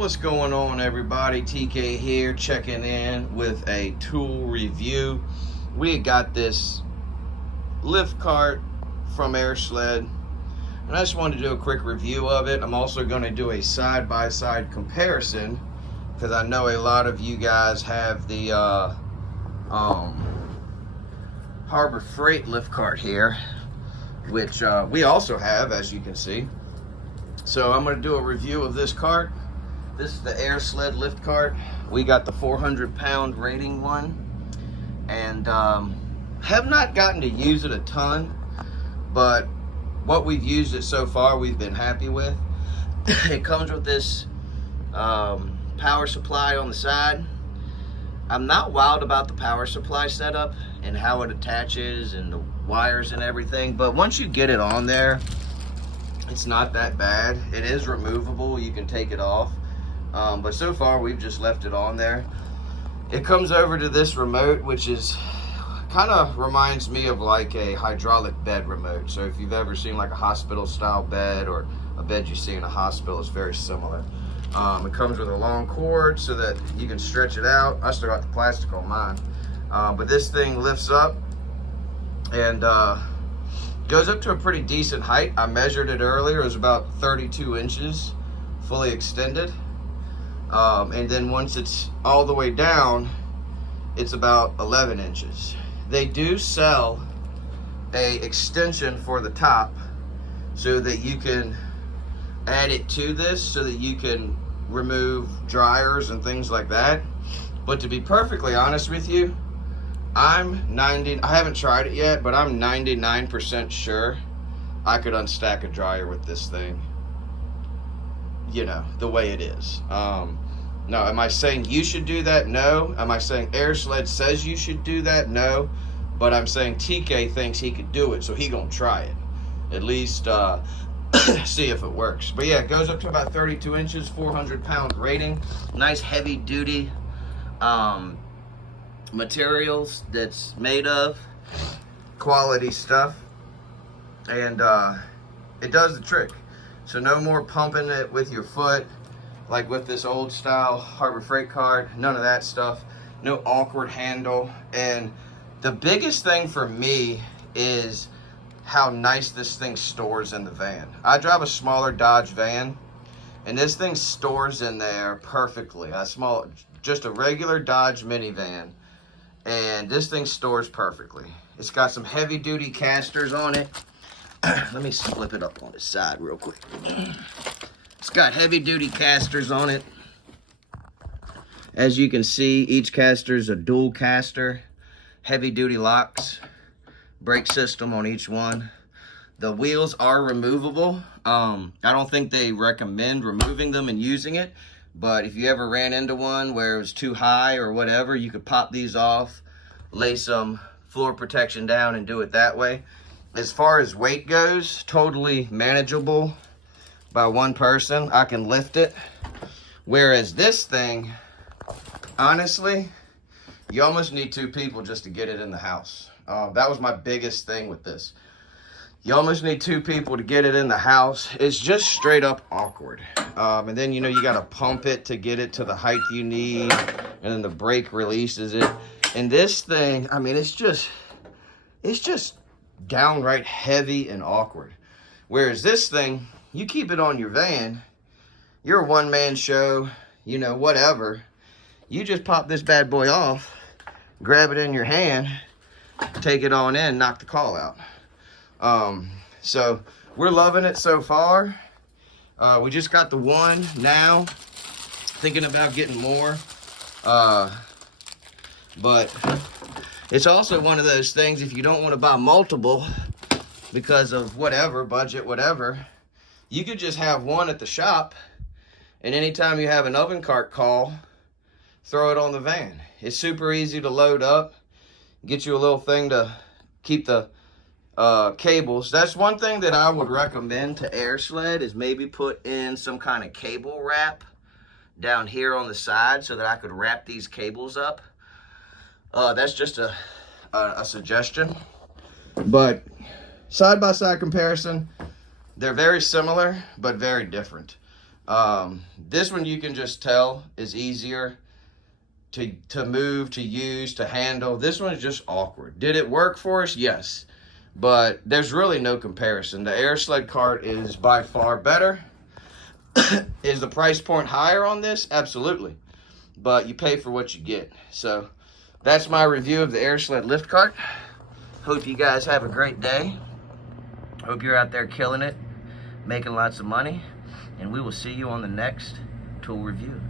What's going on, everybody? TK here, checking in with a tool review. We got this lift cart from Airsled, and I just wanted to do a quick review of it. I'm also going to do a side-by-side comparison because I know a lot of you guys have the Harbor Freight lift cart here, which we also have, as you can see. So I'm going to do a review of this cart. This is the Airsled Liftcart. We got the 400-pound rating one, and have not gotten to use it a ton, but what we've used it so far, we've been happy with. It comes with this power supply on the side. I'm not wild about the power supply setup and how it attaches and the wires and everything, but once you get it on there, it's not that bad. It is removable, you can take it off. But so far we've just left it on there. It comes over to this remote, which is kind of reminds me of like a hydraulic bed remote. So if you've ever seen like a hospital style bed or a bed you see in a hospital, it's very similar. It comes with a long cord so that you can stretch it out. I still got the plastic on mine. But this thing lifts up and goes up to a pretty decent height. I measured it earlier. It was about 32 inches fully extended. And then once it's all the way down, it's about 11 inches. They do sell a extension for the top so that you can add it to this so that you can remove dryers and things like that. But to be perfectly honest with you, I haven't tried it yet, but I'm 99% sure I could unstack a dryer with this thing, you know, the way it is. No, am I saying you should do that? No. Am I saying Airsled says you should do that? No. But I'm saying TK thinks he could do it, so he gonna try it. At least see if it works. But yeah, it goes up to about 32 inches, 400-pound rating. Nice heavy duty materials that's made of. Quality stuff. And it does the trick. So no more pumping it with your foot like with this old style Harbor Freight cart. None of that stuff. No awkward handle. And the biggest thing for me is how nice this thing stores in the van. I drive a smaller Dodge van, and this thing stores in there perfectly. Just a regular Dodge minivan, and this thing stores perfectly. It's got some heavy duty casters on it. Let me flip it up on the side real quick. It's got heavy duty casters on it. As you can see, each caster is a dual caster. Heavy duty locks. Brake system on each one. The wheels are removable. I don't think they recommend removing them and using it, but if you ever ran into one where it was too high or whatever, you could pop these off, lay some floor protection down and do it that way. As far as weight goes, totally manageable by one person. I can lift it. Whereas this thing, honestly, you almost need two people just to get it in the house. That was my biggest thing with this. You almost need two people to get it in the house. It's just straight up awkward. And then, you know, you got to pump it to get it to the height you need. And then the brake releases it. And this thing, I mean, it's just downright heavy and awkward. Whereas this thing, you keep it on your van, you're a one-man show, you know, whatever. You just pop this bad boy off, grab it in your hand, take it on in, knock the call out. So we're loving it so far. We just got the one now, thinking about getting more. But it's also one of those things, if you don't want to buy multiple because of whatever, budget, whatever, you could just have one at the shop, and anytime you have an oven cart call, throw it on the van. It's super easy to load up. Get you a little thing to keep the cables. That's one thing that I would recommend to Airsled, is maybe put in some kind of cable wrap down here on the side so that I could wrap these cables up. That's just a suggestion. But side-by-side comparison, they're very similar but very different. This one you can just tell is easier to move, to use, to handle. This one is just awkward. Did it work for us? Yes. But there's really no comparison. The Airsled cart is by far better. Is the price point higher on this? Absolutely. But you pay for what you get. So that's my review of the Airsled Liftcart. Hope you guys have a great day. Hope you're out there killing it, making lots of money. And we will see you on the next tool review.